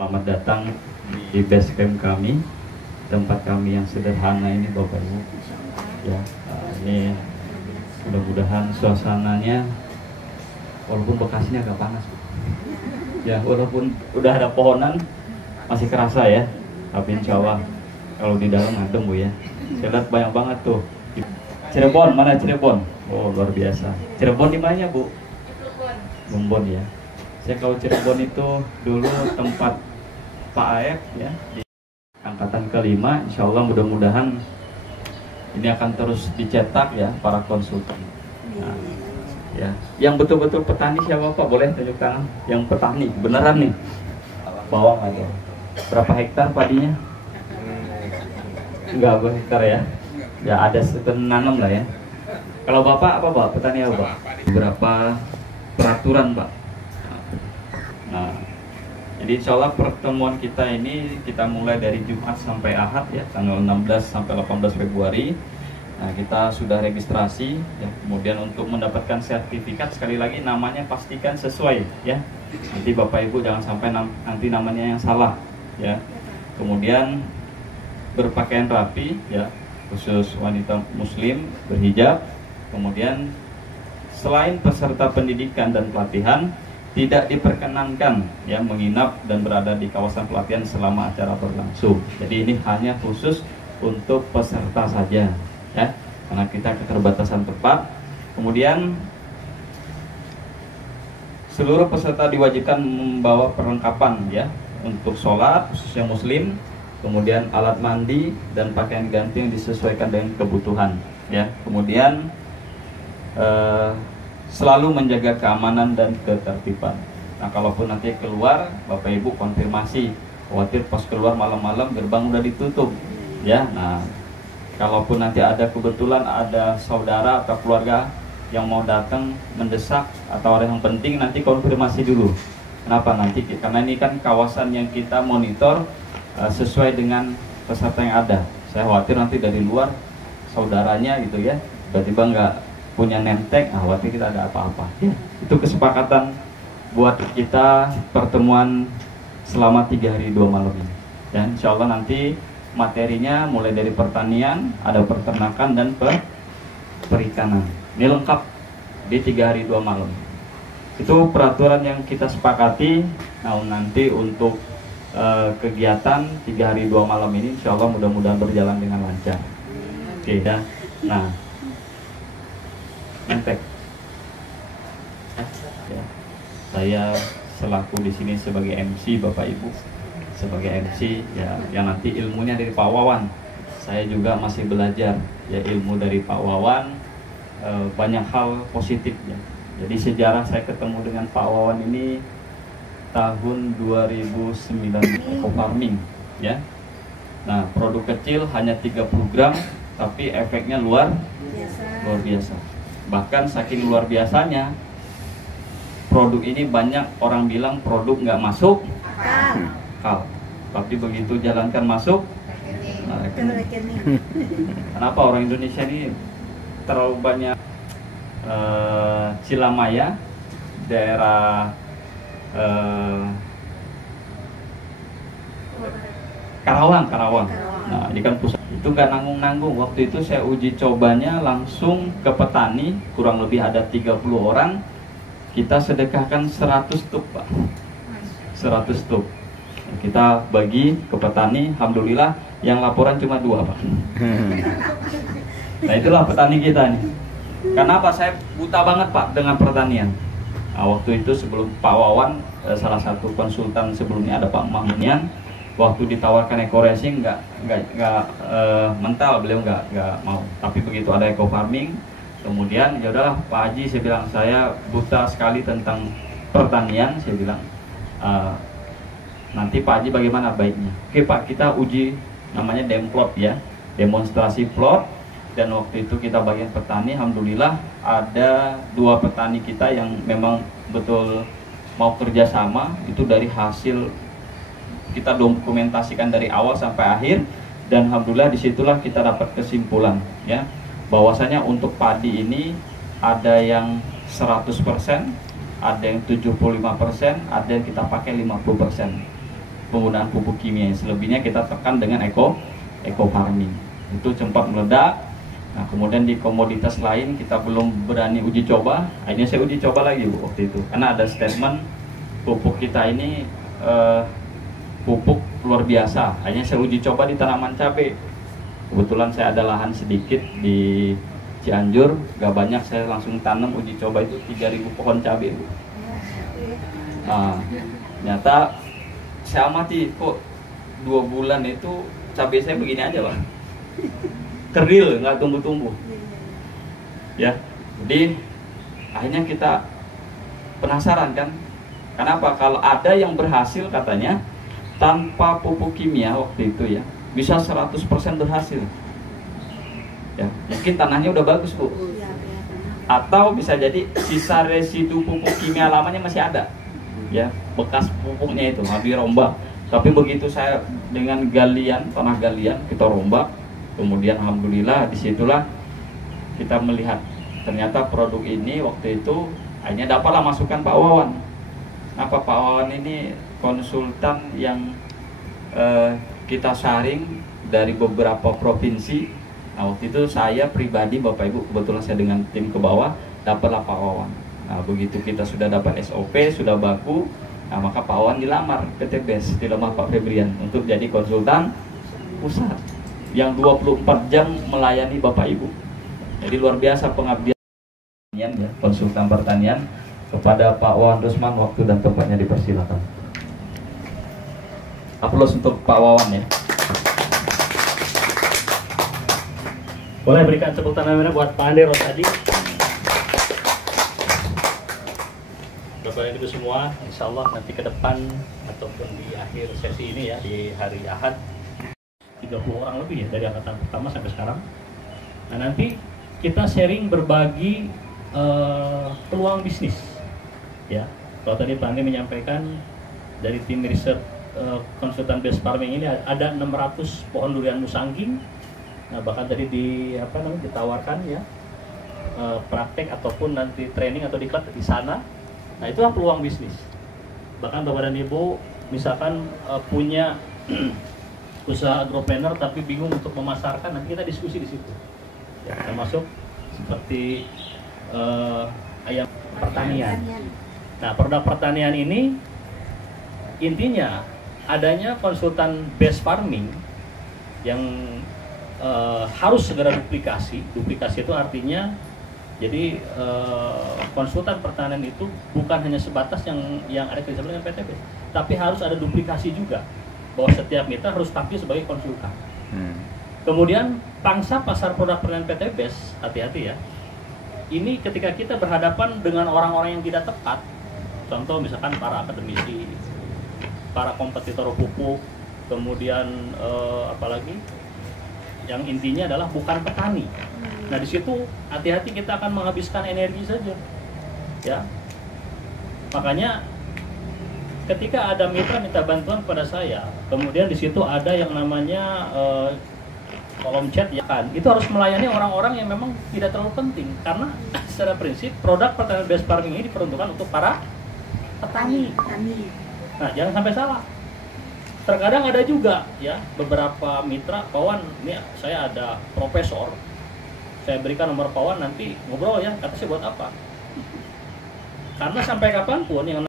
Selamat datang di base camp kami, tempat kami yang sederhana ini Bapak Ibu. Ya, ini mudah-mudahan suasananya, walaupun Bekasinya agak panas, Bu. Ya, walaupun udah ada pohonan masih kerasa ya. Tapi insya Allah kalau di dalam adem Bu ya. Saya lihat banyak banget tuh. Cirebon, mana Cirebon? Oh luar biasa. Cirebon di mana Bu? Bumbon ya. Saya kalau Cirebon itu dulu tempat Pak Aep ya, di angkatan kelima. Insya Allah mudah-mudahan ini akan terus dicetak ya para konsultan. Nah, ya, yang betul-betul petani siapa Pak? Boleh tunjuk tangan. Yang petani beneran nih. Bawang aja. Berapa hektar padinya? Enggak berhektar ya. Ya ada nanam lah ya. Kalau Bapak apa Pak? Petani apa Pak? Berapa peraturan Pak? Nah, jadi insya Allah pertemuan kita ini kita mulai dari Jumat sampai Ahad ya, tanggal 16 sampai 18 Februari. Nah, kita sudah registrasi ya. Kemudian untuk mendapatkan sertifikat sekali lagi namanya pastikan sesuai ya. Nanti Bapak Ibu jangan sampai nanti namanya yang salah ya. Kemudian berpakaian rapi ya, khusus wanita muslim berhijab. Kemudian selain peserta pendidikan dan pelatihan, tidak diperkenankan ya menginap dan berada di kawasan pelatihan selama acara berlangsung. Jadi ini hanya khusus untuk peserta saja ya, karena kita keterbatasan tempat. Kemudian seluruh peserta diwajibkan membawa perlengkapan ya untuk sholat khususnya muslim, kemudian alat mandi dan pakaian ganti yang disesuaikan dengan kebutuhan ya. Kemudian selalu menjaga keamanan dan ketertiban. Nah, kalaupun nanti keluar, Bapak Ibu konfirmasi, khawatir pas keluar malam-malam gerbang udah ditutup, ya. Nah, kalaupun nanti ada kebetulan ada saudara atau keluarga yang mau datang mendesak atau ada yang penting, nanti konfirmasi dulu. Kenapa nanti? Karena ini kan kawasan yang kita monitor sesuai dengan peserta yang ada. Saya khawatir nanti dari luar saudaranya gitu ya, tiba-tiba nggak punya nemtek, khawatir kita ada apa-apa ya. Itu kesepakatan buat kita pertemuan selama 3 hari 2 malam ini dan insya Allah nanti materinya mulai dari pertanian, ada peternakan dan perikanan. Ini lengkap di 3 hari 2 malam. Itu peraturan yang kita sepakati. Nah, nanti untuk kegiatan 3 hari 2 malam ini insya Allah mudah-mudahan berjalan dengan lancar. Oke ya. Nah, Entek. Ya. Saya selaku di sini sebagai MC Bapak Ibu, sebagai MC ya, yang nanti ilmunya dari Pak Wawan. Saya juga masih belajar ya ilmu dari Pak Wawan, banyak hal positif ya. Jadi sejarah saya ketemu dengan Pak Wawan ini tahun 2009 eco-farming ya. Nah, produk kecil hanya 30 gram tapi efeknya luar biasa. Bahkan saking luar biasanya produk ini banyak orang bilang produk nggak masuk akal, tapi begitu jalankan masuk kenapa orang Indonesia ini terlalu banyak Cilamaya, daerah Karawang. Nah, ini kan pusat. Itu nggak nanggung-nanggung. Waktu itu saya uji cobanya langsung ke petani, kurang lebih ada 30 orang. Kita sedekahkan 100 tub Pak, 100 tub. Kita bagi ke petani, alhamdulillah yang laporan cuma 2 Pak. Nah, itulah petani kita nih. Kenapa saya buta banget Pak dengan pertanian. Nah, waktu itu sebelum Pak Wawan, salah satu konsultan sebelumnya ada Pak Mahmunian. Waktu ditawarkan eco racing nggak mental, beliau nggak mau. Tapi begitu ada eco farming, kemudian ya udahlah Pak Haji, saya bilang saya buta sekali tentang pertanian. Saya bilang nanti Pak Haji bagaimana baiknya? Oke Pak, kita uji namanya demplot ya, demonstrasi plot. Dan waktu itu kita bagian petani, alhamdulillah ada 2 petani kita yang memang betul mau kerjasama. Itu dari hasil kita dokumentasikan dari awal sampai akhir, dan alhamdulillah disitulah kita dapat kesimpulan ya, bahwasanya untuk padi ini ada yang 100%, ada yang 75%, ada yang kita pakai 50%. penggunaan pupuk kimia. Selebihnya kita tekan dengan eco farming. Itu sempat meledak. Nah, kemudian di komoditas lain kita belum berani uji coba. Akhirnya saya uji coba lagi, Bu, waktu itu. Karena ada statement pupuk kita ini pupuk luar biasa. Akhirnya saya uji coba di tanaman cabai. Kebetulan saya ada lahan sedikit di Cianjur, gak banyak, saya langsung tanam uji coba itu 3.000 pohon cabai, Bu. Nah, ternyata saya amati kok 2 bulan itu cabai saya begini aja, Pak. Kerdil, nggak tumbuh-tumbuh. Ya, jadi akhirnya kita penasaran kan, kenapa kalau ada yang berhasil katanya tanpa pupuk kimia waktu itu ya bisa 100% berhasil. Ya, mungkin tanahnya udah bagus, Bu. Atau bisa jadi sisa residu pupuk kimia lamanya masih ada. Ya, bekas pupuknya itu habis rombak. Tapi begitu saya dengan tanah galian kita rombak, kemudian alhamdulillah disitulah kita melihat ternyata produk ini waktu itu akhirnya dapatlah masukan Pak Wawan. Pak Wawan ini konsultan yang kita saring dari beberapa provinsi. Nah, waktu itu saya pribadi, Bapak Ibu, kebetulan saya dengan tim ke bawah dapatlah Pak Wawan. Nah, begitu kita sudah dapat SOP, sudah baku, nah maka Pak Wawan dilamar PT BES, dilamar Pak Febrian untuk jadi konsultan pusat yang 24 jam melayani Bapak Ibu. Jadi luar biasa pengabdian ya, konsultan pertanian. Kepada Pak Wawan Dusman, waktu dan tempatnya dipersilakan. Aplaus untuk Pak Wawan ya. Boleh berikan tepuk tangan merah buat Pak Andi Rosadi. Bapak Ibu semua, insya Allah nanti ke depan ataupun di akhir sesi ini ya, di hari Ahad 30 orang lebih ya dari angkatan pertama sampai sekarang. Nah, nanti kita sharing berbagi peluang bisnis ya. Kalau tadi Pak Andi menyampaikan dari tim riset konsultan base farming ini ada 600 pohon durian nusangging. Nah, bahkan tadi ditawarkan ya praktek ataupun nanti training atau diklat di sana. Nah, itulah peluang bisnis. Bahkan Bapak dan Ibu misalkan punya usaha agropreneur tapi bingung untuk memasarkan, nanti kita diskusi di situ. Ya, termasuk seperti ayam pertanian. Nah, produk pertanian ini intinya adanya konsultan base farming yang harus segera duplikasi. Duplikasi itu artinya jadi konsultan pertanian itu bukan hanya sebatas yang ada kerjasama dengan PTB, tapi harus ada duplikasi juga, bahwa setiap mitra harus tampil sebagai konsultan. Kemudian pangsa pasar produk pertanian PTBes, hati-hati ya. Ini ketika kita berhadapan dengan orang-orang yang tidak tepat, contoh misalkan para akademisi, para kompetitor pupuk, kemudian apalagi yang intinya adalah bukan petani. Nah, di situ hati-hati, kita akan menghabiskan energi saja. Ya. Makanya ketika ada mitra minta bantuan kepada saya, kemudian di situ ada yang namanya kolom chat ya kan, itu harus melayani orang-orang yang memang tidak terlalu penting, karena secara prinsip produk pertanian base farming ini diperuntukkan untuk para petani. Nah, jangan sampai salah. Terkadang ada juga ya beberapa mitra, Pawan, ini saya ada profesor, saya berikan nomor Pawan, nanti ngobrol ya, kata saya buat apa? Karena sampai kapanpun yang